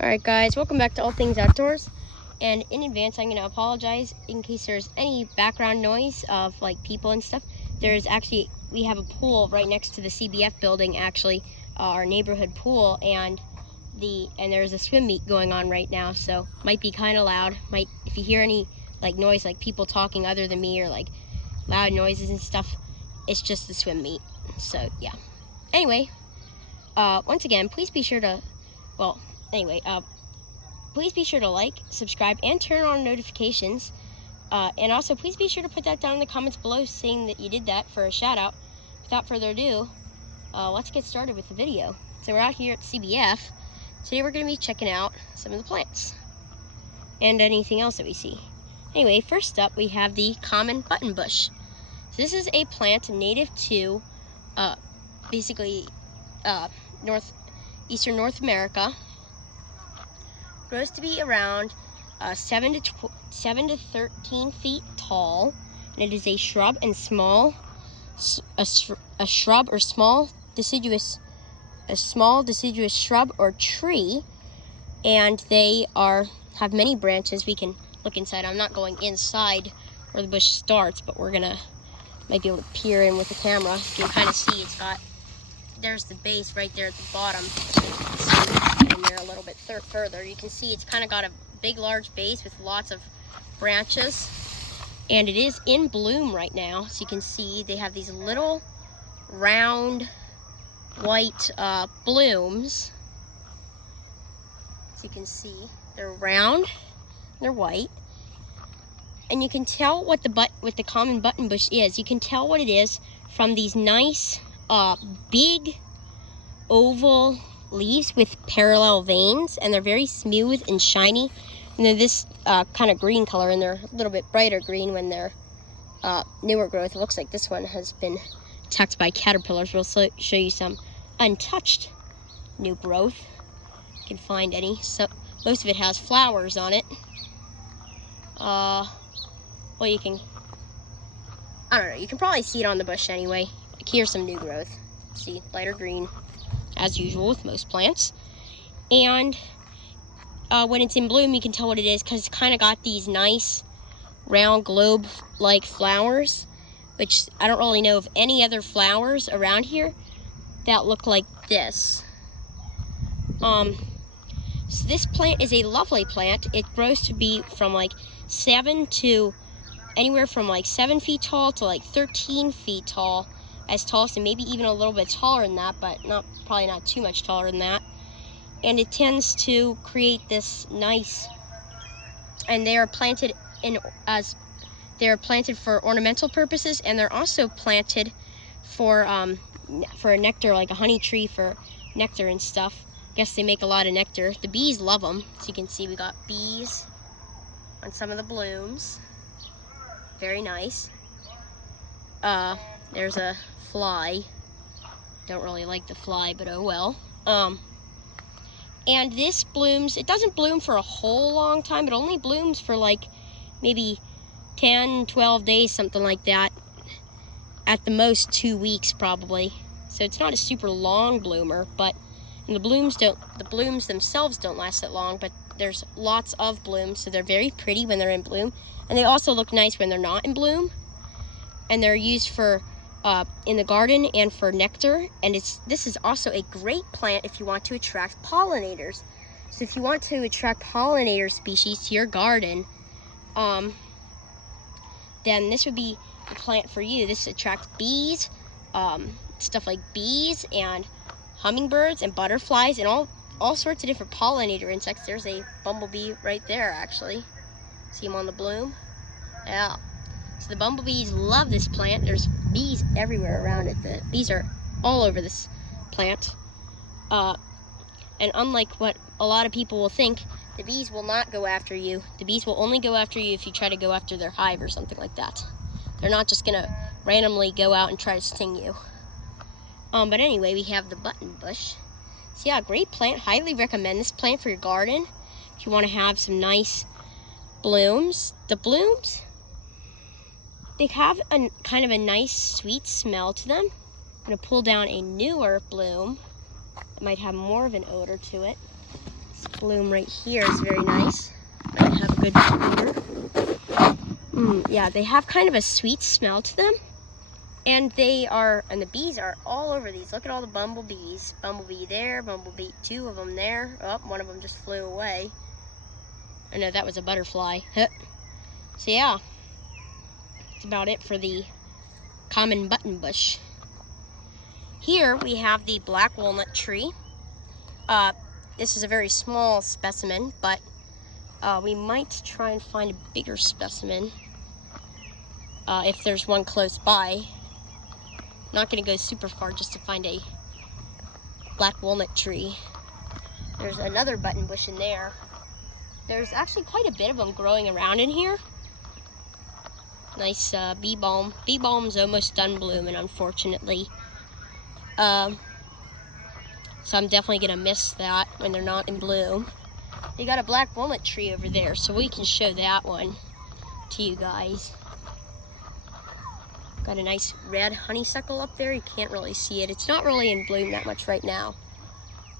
Alright guys, welcome back to All Things Outdoors. And in advance, I'm going to apologize in case there's any background noise of like people and stuff. We have a pool right next to the CBF building, actually, our neighborhood pool, and there's a swim meet going on right now, so might be kind of loud. If you hear any like noise, like people talking other than me, or like loud noises and stuff, it's just the swim meet. So yeah. Anyway, once again, please be sure to, please be sure to like, subscribe, and turn on notifications. And also, please be sure to put that down in the comments below saying that you did that for a shout out. Without further ado, let's get started with the video. So we're out here at CBF. Today we're going to be checking out some of the plants and anything else that we see. Anyway, first up we have the common button bush. So this is a plant native to basically Eastern North America. Grows to be around 7 to 13 feet tall, and it is a shrub and small deciduous shrub or tree, and they have many branches. We can look inside. I'm not going inside where the bush starts, but might be able to peer in with the camera. You can kind of see there's the base right there at the bottom. And there a little bit further, you can see it's kind of got a big, large base with lots of branches, and it is in bloom right now. So you can see they have these little round white blooms. So you can see they're round, they're white, and you can tell what the common button bush is. You can tell what it is from these nice big oval leaves with parallel veins, and they're very smooth and shiny, and they're this kind of green color, and they're a little bit brighter green when they're newer growth. It looks like this one has been attacked by caterpillars. We'll show you some untouched new growth. You can find any. So most of it has flowers on it. I don't know, you can probably see it on the bush anyway. Like, here's some new growth. See, lighter green, as usual with most plants. And when it's in bloom, you can tell what it is because it's kind of got these nice round globe-like flowers, which I don't really know of any other flowers around here that look like this. So this plant is a lovely plant. It grows to be from like anywhere from like 7 feet tall to like 13 feet tall, as tallest, and maybe even a little bit taller than that, but probably not too much taller than that. And it tends to create this nice, and they are planted for ornamental purposes, and they're also planted for a nectar, like a honey tree for nectar and stuff. I guess they make a lot of nectar. The bees love them. So you can see we got bees on some of the blooms. Very nice. There's a fly. Don't really like the fly, but oh well. And this blooms, it doesn't bloom for a whole long time. It only blooms for like maybe 10, 12 days, something like that. At the most 2 weeks probably. So it's not a super long bloomer, and the blooms themselves don't last that long, but there's lots of blooms, so they're very pretty when they're in bloom. And they also look nice when they're not in bloom. And they're used for in the garden and for nectar. And this is also a great plant if you want to attract pollinators. So if you want to attract pollinator species to your garden, then this would be the plant for you. This attracts bees, stuff like bees and hummingbirds and butterflies and all sorts of different pollinator insects. There's a bumblebee right there, actually. See him on the bloom? Yeah. So the bumblebees love this plant. There's bees everywhere around it. The bees are all over this plant. And unlike what a lot of people will think, the bees will not go after you. The bees will only go after you if you try to go after their hive or something like that. They're not just gonna randomly go out and try to sting you. But anyway, we have the button bush. So yeah, great plant. Highly recommend this plant for your garden if you want to have some nice blooms. The blooms, they have a kind of a nice sweet smell to them. I'm going to pull down a newer bloom. It might have more of an odor to it. This bloom right here is very nice. I have a good odor. Yeah, they have kind of a sweet smell to them. And the bees are all over these. Look at all the bumblebees. Bumblebee there, bumblebee, 2 of them there. Oh, one of them just flew away. I know that was a butterfly. So yeah, that's about it for the common buttonbush. Here we have the black walnut tree. This is a very small specimen, but we might try and find a bigger specimen if there's one close by. Not going to go super far just to find a black walnut tree. There's another buttonbush in there. There's actually quite a bit of them growing around in here. Nice bee balm. Bee balm's almost done blooming, unfortunately. So I'm definitely going to miss that when they're not in bloom. They got a black walnut tree over there, so we can show that one to you guys. Got a nice red honeysuckle up there. You can't really see it. It's not really in bloom that much right now.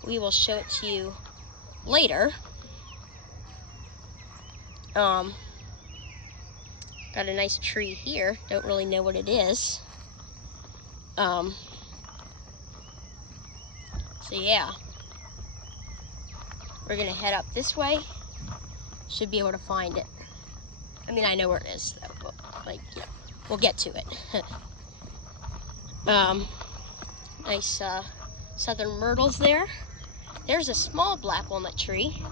We will show it to you later. Got a nice tree here. Don't really know what it is. So yeah. We're gonna head up this way. Should be able to find it. I mean, I know where it is, though, but, like, yeah. We'll get to it. Nice southern myrtles there. There's a small black walnut tree.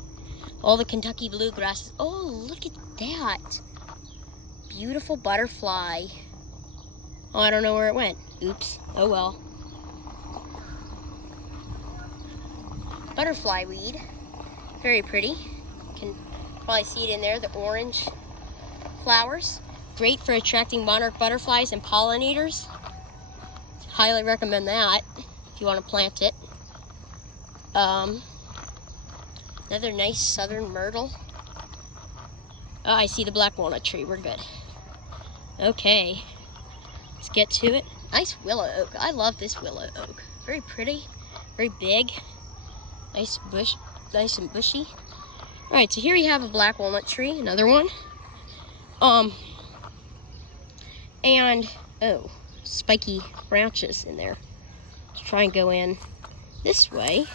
All the Kentucky bluegrasses. Oh, look at that. Beautiful butterfly. Oh, I don't know where it went. Oops. Oh well. Butterfly weed. Very pretty. You can probably see it in there, the orange flowers. Great for attracting monarch butterflies and pollinators. Highly recommend that if you want to plant it. Another nice southern myrtle. Oh, I see the black walnut tree. We're good. Okay, let's get to it. Nice willow oak. I love this willow oak. Very pretty, very big. Nice bush, nice and bushy. All right, so here you have a black walnut tree, another one. And, oh, spiky branches in there. Let's try and go in this way.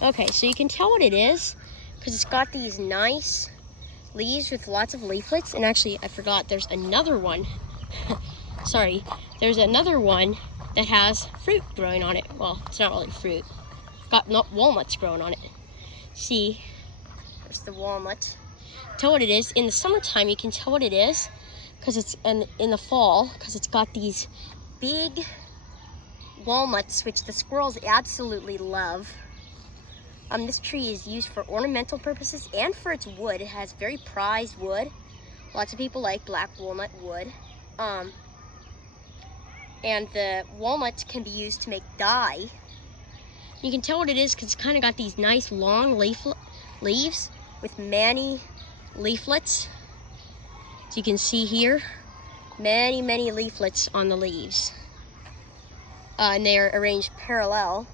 Okay, so you can tell what it is because it's got these nice leaves with lots of leaflets. And actually, I forgot, there's another one. Sorry, there's another one that has fruit growing on it. Well, it's not really fruit. It's got walnuts growing on it. See, there's the walnut. Tell what it is. In the summertime, you can tell what it is because it's in the fall, because it's got these big walnuts, which the squirrels absolutely love. This tree is used for ornamental purposes and for its wood. It has very prized wood. Lots of people like black walnut wood. And the walnuts can be used to make dye. You can tell what it is because it's kind of got these nice long leaves with many leaflets. So you can see here, many leaflets on the leaves. And they are arranged parallel.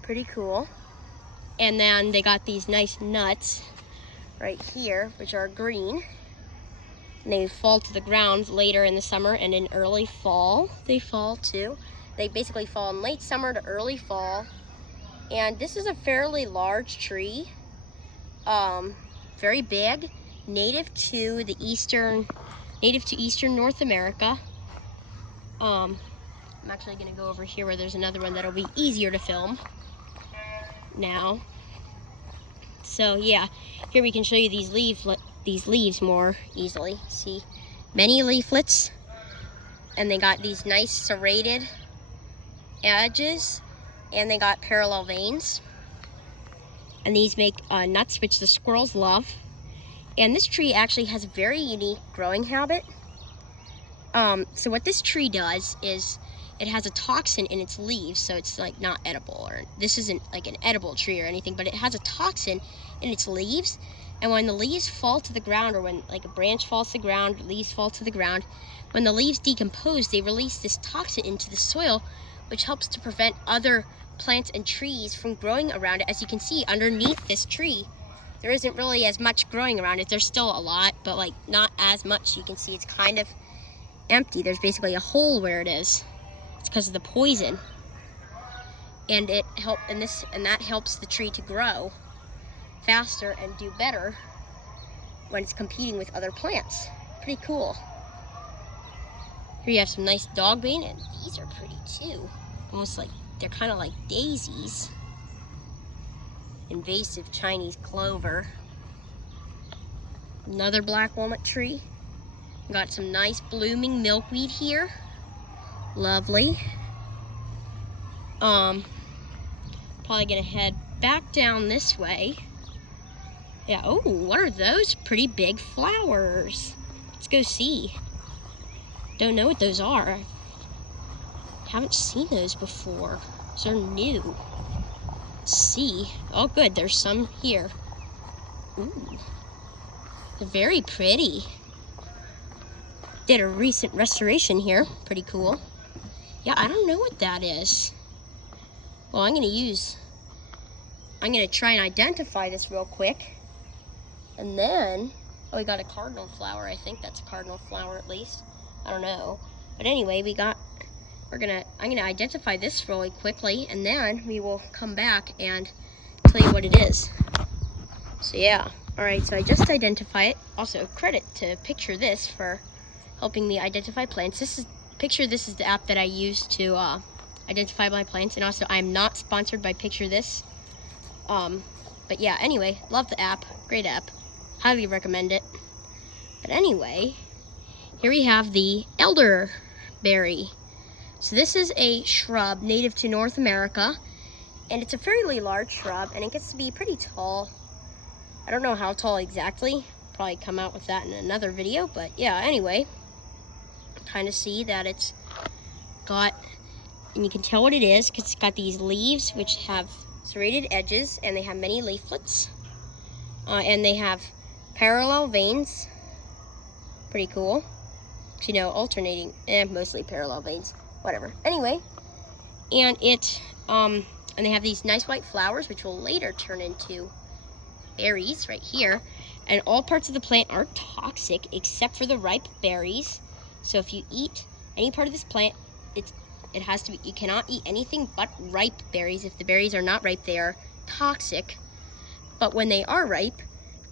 Pretty cool. And then they got these nice nuts right here, which are green. And they fall to the ground later in the summer, and in early fall they fall too. They basically fall in late summer to early fall. And this is a fairly large tree. Very big, native to eastern North America. I'm actually gonna go over here where there's another one that'll be easier to film now. So yeah, here we can show you these leaves more easily. See, many leaflets, and they got these nice serrated edges, and they got parallel veins. And these make nuts, which the squirrels love. And this tree actually has a very unique growing habit. So what this tree does is it has a toxin in its leaves, so it's like not edible, or this isn't like an edible tree or anything, but it has a toxin in its leaves. And when the leaves fall to the ground, or when like a branch falls to the ground, leaves fall to the ground, when the leaves decompose, they release this toxin into the soil, which helps to prevent other plants and trees from growing around it. As you can see, underneath this tree, there isn't really as much growing around it. There's still a lot, but like not as much. You can see it's kind of empty. There's basically a hole where it is. It's because of the poison. And that helps the tree to grow faster and do better when it's competing with other plants. Pretty cool. Here you have some nice dog bane, and these are pretty too. Almost like, they're kind of like daisies. Invasive Chinese clover. Another black walnut tree. Got some nice blooming milkweed here. Lovely. Probably gonna head back down this way. Yeah, oh, what are those pretty big flowers? Let's go see. Don't know what those are. Haven't seen those before. Those are new. Let's see. Oh, good, there's some here. Ooh, they're very pretty. Did a recent restoration here. Pretty cool. Yeah, I don't know what that is. Well, I'm gonna try and identify this real quick. And then, oh, we got a cardinal flower. I think that's a cardinal flower at least. I don't know. But anyway, I'm gonna identify this really quickly, and then we will come back and tell you what it is. So yeah, all right, so I just identify it. Also, credit to Picture This for helping me identify plants. This is the app that I use to identify my plants, and also I'm not sponsored by Picture This. But yeah, anyway, love the app, great app, highly recommend it. But anyway, here we have the elderberry. So this is a shrub native to North America, and it's a fairly large shrub, and it gets to be pretty tall. I don't know how tall exactly, probably come out with that in another video, but yeah, anyway, kind of see that it's got, and you can tell what it is because it's got these leaves which have serrated edges, and they have many leaflets, and they have parallel veins. Pretty cool. You know, alternating, mostly parallel veins, whatever. Anyway, and and they have these nice white flowers which will later turn into berries right here. And all parts of the plant are toxic except for the ripe berries. So if you eat any part of this plant, it has to be, you cannot eat anything but ripe berries. If the berries are not ripe, they are toxic. But when they are ripe,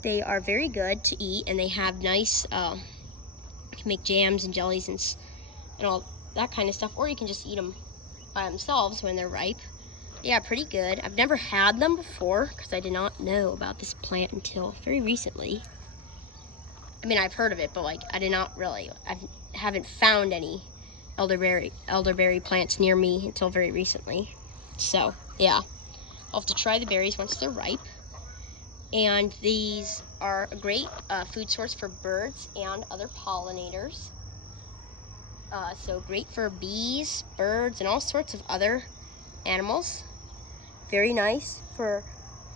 they are very good to eat, and they have nice, you can make jams and jellies and all that kind of stuff, or you can just eat them by themselves when they're ripe. Yeah, pretty good. I've never had them before because I did not know about this plant until very recently. I mean, I've heard of it, but like I haven't found any elderberry plants near me until very recently. So yeah, I'll have to try the berries once they're ripe. And these are a great food source for birds and other pollinators. So great for bees, birds, and all sorts of other animals. Very nice for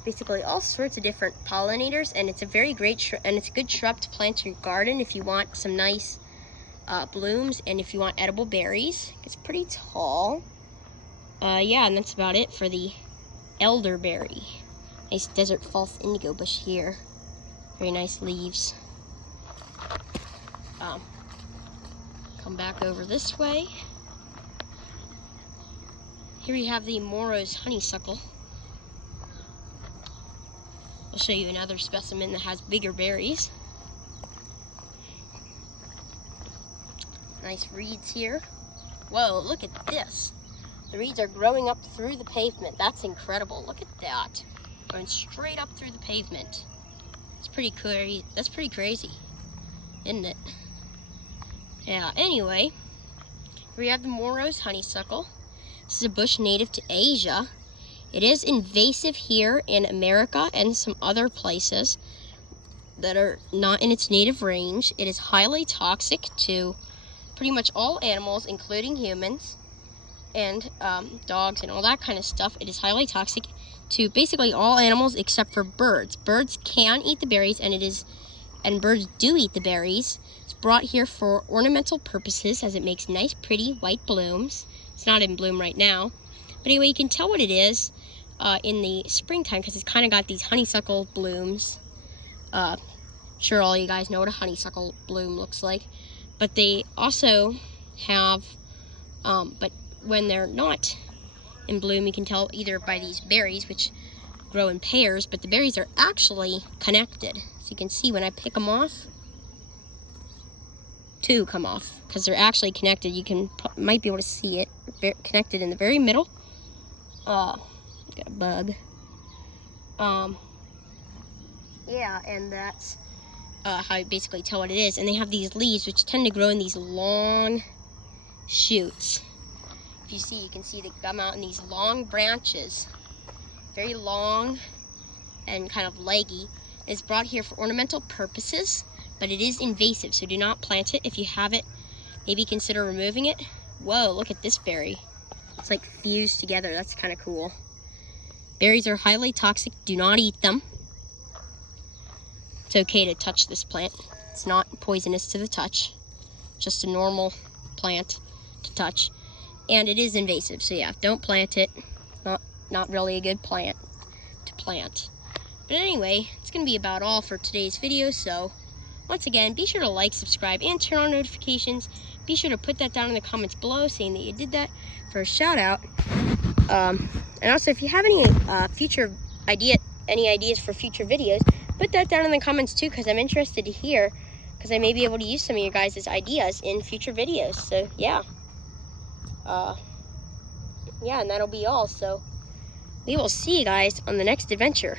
basically all sorts of different pollinators, and it's a very great and it's a good shrub to plant in your garden if you want some nice blooms and if you want edible berries. It's pretty tall. Yeah, and that's about it for the elderberry. Nice desert false indigo bush here. Very nice leaves. Come back over this way. Here we have the Morrow's honeysuckle. I'll show you another specimen that has bigger berries. Nice reeds here. Whoa, look at this. The reeds are growing up through the pavement. That's incredible. Look at that. Going straight up through the pavement. It's pretty crazy. That's pretty crazy, isn't it? Yeah, anyway, we have the Morrow's honeysuckle. This is a bush native to Asia. It is invasive here in America and some other places that are not in its native range. It is highly toxic to pretty much all animals, including humans and dogs and all that kind of stuff. It is highly toxic to basically all animals except for birds. Birds can eat the berries, and birds do eat the berries. It's brought here for ornamental purposes as it makes nice, pretty white blooms. It's not in bloom right now. But anyway, you can tell what it is in the springtime because it's kind of got these honeysuckle blooms. Sure, all you guys know what a honeysuckle bloom looks like. But they also have, but when they're not in bloom, you can tell either by these berries, which grow in pairs, but the berries are actually connected. So you can see when I pick them off, two come off because they're actually connected. You might be able to see it connected in the very middle. Got a bug. Yeah, and that's how you basically tell what it is. And they have these leaves which tend to grow in these long shoots. If you see, you can see they come out in these long branches, very long and kind of leggy. It's brought here for ornamental purposes, but it is invasive, so do not plant it. If you have it, maybe consider removing it. Whoa, look at this berry. It's like fused together. That's kind of cool. Berries are highly toxic. Do not eat them. It's okay to touch this plant. It's not poisonous to the touch. Just a normal plant to touch. And it is invasive, so yeah, don't plant it. Not really a good plant to plant. But anyway, it's going to be about all for today's video, so once again, be sure to like, subscribe, and turn on notifications. Be sure to put that down in the comments below saying that you did that for a shout out. And also, if you have any any ideas for future videos, put that down in the comments too, because I'm interested to hear, because I may be able to use some of your guys' ideas in future videos. So yeah. Yeah, and that'll be all. So we will see you guys on the next adventure.